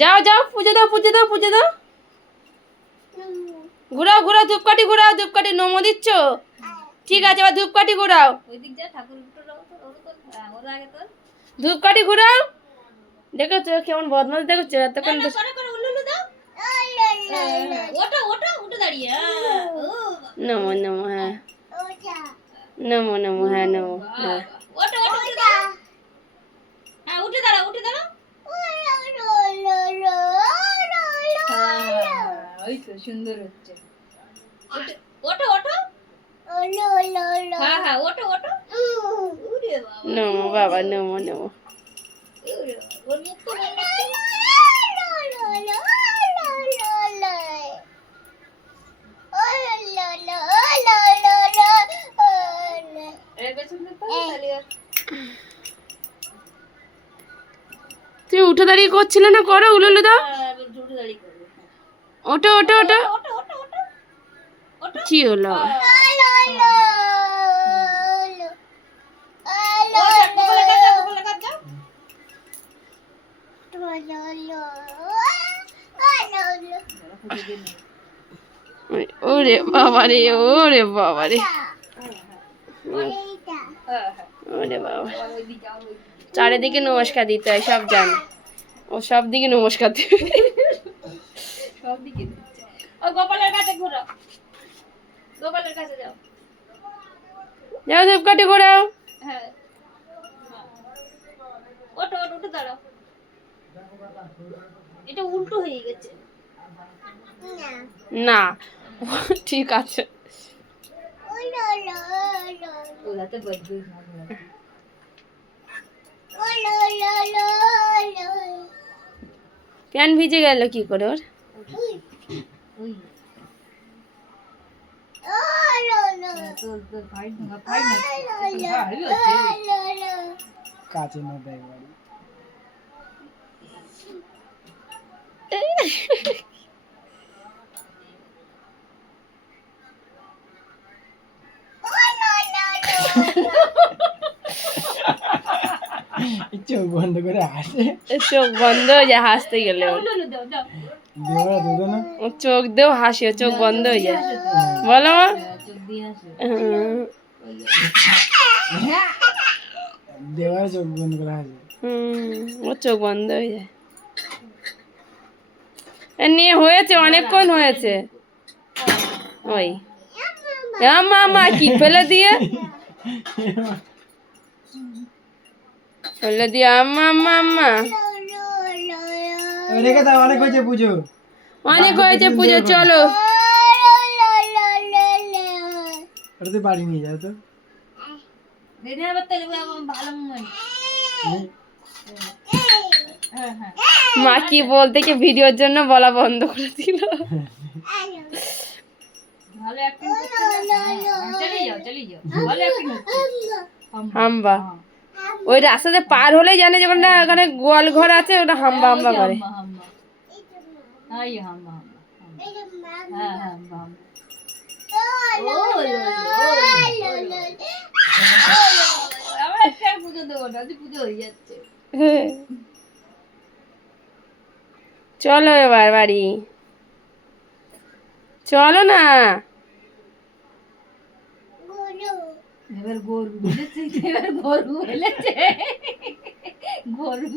যাও যাও, পুজো দাও পুজো দাও পুজো দাও। ঘুরাও ঘুরাও, ধূপকাঠি ঘুরাও, ধূপকাঠি নমো দিচ্ছ? ঠিক আছে, এবার ধূপকাঠি ঘুরাও। ধূপকাঠি ঘুরাও। দেখেছো কেমন বদমাশ, দেখেছো এতক্ষণ তো। নমো নমো, হ্যাঁ নমো নমো, হ্যাঁ নমো, হ্যাঁ উঠে দাঁড়া উঠে দাঁড়া। ওই তো সুন্দর হচ্ছে। ওঠো ওঠো, হ্যাঁ হ্যাঁ ওঠো ওঠো। নমো বাবা, নমো নমো। ওর মুখ তো তুমি উঠে দাঁড়িয়ে করছিলে না, করো উলুলু দাও। ওটো ওটো ওটো, কি হলো? ওরে বাবা রে, ওরে বাবা রে, ওরে বাবা। চারিদিকে নমস্কার দিতে হয়, সব জানো ও, সব দিকে নমস্কার দিতে সব দিকে দিচ্ছে। ও গোপালের কাছে ঘোরো, গোপালের কাছে যাও। যাও ধূপকাঠি ঘোরাও। হ্যাঁ ওঠো ওঠো, উঠে দাঁড়াও। এটা উল্টো হয়ে গেছে না ঠিক আছে। ওলাতে বলবি প্যান ভিজে গেল কি করে ওর? ওই কাছে না দেয় বাড়ি। চোখ বন্ধ করে হাসে, চোখ বন্ধ হয়ে যায় হাসতে গেলে ওর। দেওয়া দুটো না, ও চোখ দিয়েও হাসি, ও চোখ বন্ধ হয়ে যায়। বলো মা। দেওয়ার চোখ বন্ধ করে হাসে। ও চোখ বন্ধ হয়ে যায়। এ নিয়ে হয়েছে, অনেকক্ষণ হয়েছে। ওই মা কি ফেলে দিয়ে, ফেলে দিয়ে আম্মা আম্মা আম্মা। রেখে দাও, অনেক হয়েছে পুজো, অনেক হয়েছে পুজো, চলো। ওটা তুই বাড়ি নিয়ে যাও তো। ভালো মোমেন্ট। মা কি বলতে কি ভিডিওর জন্য বলা বন্ধ করে দিল। ভালো অ্যাক্টিং করছে না। চলে যাও চলে যাও, ভালো অ্যাক্টিং হচ্ছে। হাম্বা ওই রাস্তাতে পার হলেই জানে যখন না ওখানে গোয়াল ঘর আছে, ওটা হাম্বা হাম্বা করে। হাম্বা এই হাম্বা হাম্বা, হ্যাঁ হাম্বা হাম্বা। আমরা একটা পুজো দেবো না, পুজো হয়ে যাচ্ছে। চলো এবার বাড়ি, চলো না। এবার গরু বলেছে, এবার গরু বলেছে, গরু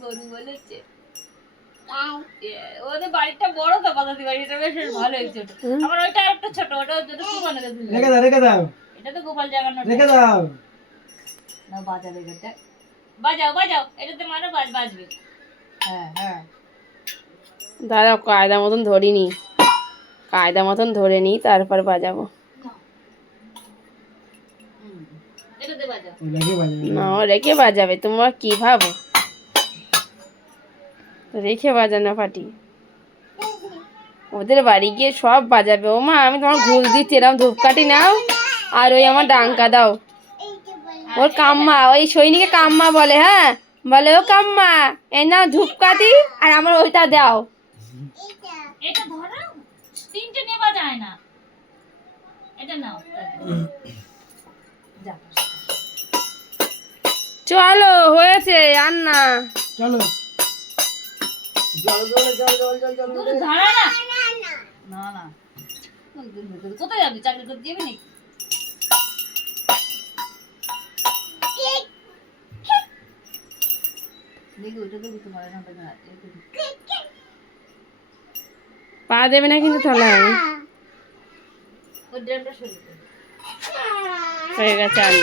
গরু বলেছে। ওদের বাড়িটা বড় তো, পাতাতি বাড়িটা বেশ ভালো হয়েছে। আমার ওইটা একটা ছোট, ওটা সুবানে দিল। রেখে দাও, রেখে দাও, এটা তো গোপাল জাগানো। রেখে দাও। না বাজাবে এটা, বাজাও বাজাও, এটাতে মারো বাজবে। হ্যাঁ হ্যাঁ দাদা কায়দা মতন ধরিনি, কায়দা মতন ধরে নি, তারপর বাজাবো। এটাতে বাজাও। রেখে বাজাবে না ও রেখে বাজাবে, তোমরা কি ভাবো? রেখে বাজানো পাটি, ওদের বাড়ি গিয়ে সব বাজাবে। ও মা আমি তোমার ঘুষ দিচ্ছি, এরকম ধূপকাঠি নাও আর ওই আমার ডাঙ্কা দাও। ওর কাম্মা, ওই সৈনিকে কাম্মা বলে, হ্যাঁ বলে ও কাম্মা এই নাও ধূপকাঠি আর আমার ওইটা দাও। এটা ধরো, তিনটে নেওয়া যায় না। এটা নাও যা চলো হয়েছে আর না। চলো জল জল জল জল জল জল দুধ ধারা না না না কোথায় যাবি চাকরি করতে যাবি নাকি দেখি ওটা তো তোমার পা দেবে না কিন্তু থালায়। ওই ড্রামটা সরিয়ে হয়ে গেছে আর না।